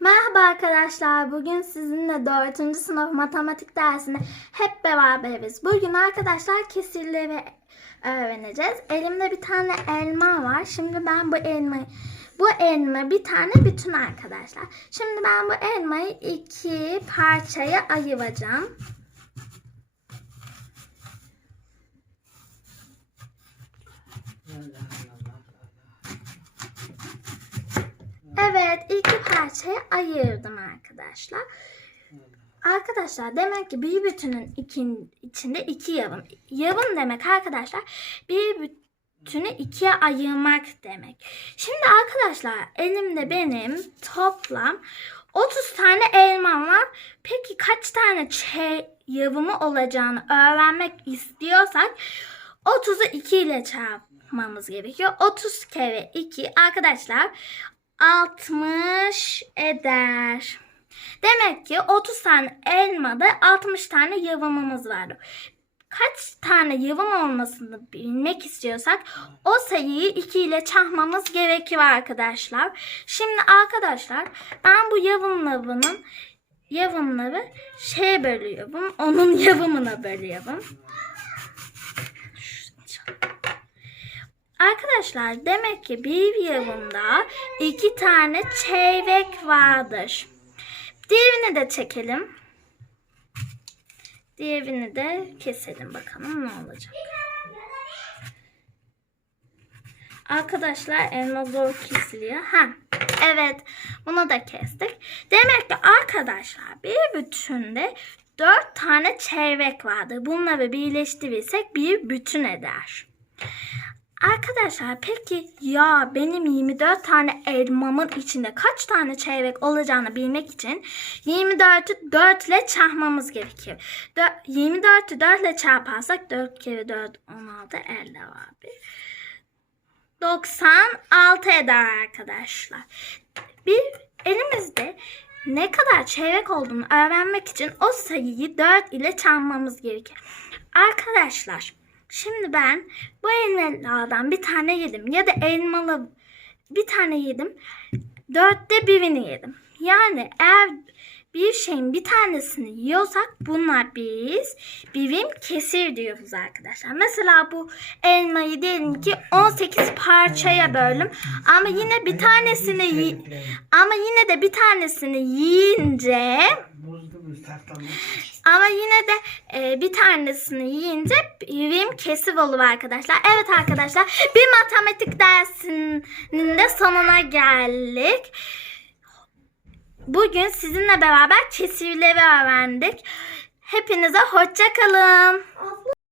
Merhaba arkadaşlar. Bugün sizinle 4. sınıf matematik dersinde hep beraberiz. Bugün arkadaşlar kesirleri öğreneceğiz. Elimde bir tane elma var. Şimdi ben bu elmayı bu elma bir tane bütün arkadaşlar. Şimdi ben bu elmayı iki parçaya ayıracağım. Evet, iki parçaya ayırdım arkadaşlar. Arkadaşlar demek ki bir bütünün ikin, içinde iki yarım. Yarım demek arkadaşlar bir bütünü ikiye ayırmak demek. Şimdi arkadaşlar elimde benim toplam 30 tane elmam var. Peki kaç tane yarımı olacağını öğrenmek istiyorsak 30'u 2 ile çarpmamız gerekiyor. 30 kere 2 arkadaşlar 60 eder. Demek ki 30 tane elmada 60 tane yavımımız vardı. Kaç tane yavım olmasını bilmek istiyorsak o sayıyı 2 ile çarpmamız gerekiyor arkadaşlar. Şimdi arkadaşlar ben bu yavımlarının yavımları şeye bölüyorum. Onun yavımına bölüyorum. Arkadaşlar demek ki bir yarımda iki tane çeyrek vardır. Diğerini de çekelim. Diğerini de keselim bakalım ne olacak. Arkadaşlar elma zor kesiliyor. Ha, evet bunu da kestik. Demek ki arkadaşlar bir bütünde dört tane çeyrek vardır. Bunları birleştirirsek bir bütün eder. Arkadaşlar peki ya benim 24 tane elmamın içinde kaç tane çeyrek olacağını bilmek için 24'ü 4 ile çarpmamız gerekiyor. Dö- 24'ü 4 ile çarparsak 4 kere 4 16 elde var bir. 96 eder arkadaşlar. Bir elimizde ne kadar çeyrek olduğunu öğrenmek için o sayıyı 4 ile çarpmamız gerekiyor. Arkadaşlar Şimdi ben bu elmalardan bir tane yedim ya da elmalı bir tane yedim. Dörtte birini yedim. Yani eğer bir şeyin bir tanesini yiyorsak bunlar biz birim kesir diyoruz arkadaşlar. Mesela bu elmayı diyelim ki 18 parçaya böldüm ama yine bir tanesini ama yine de bir tanesini yiyince ama yine de e, bir tanesini yiyince birim kesir olur arkadaşlar. Evet arkadaşlar bir matematik dersinin de sonuna geldik. Bugün sizinle beraber kesirleri öğrendik. Hepinize hoşça kalın.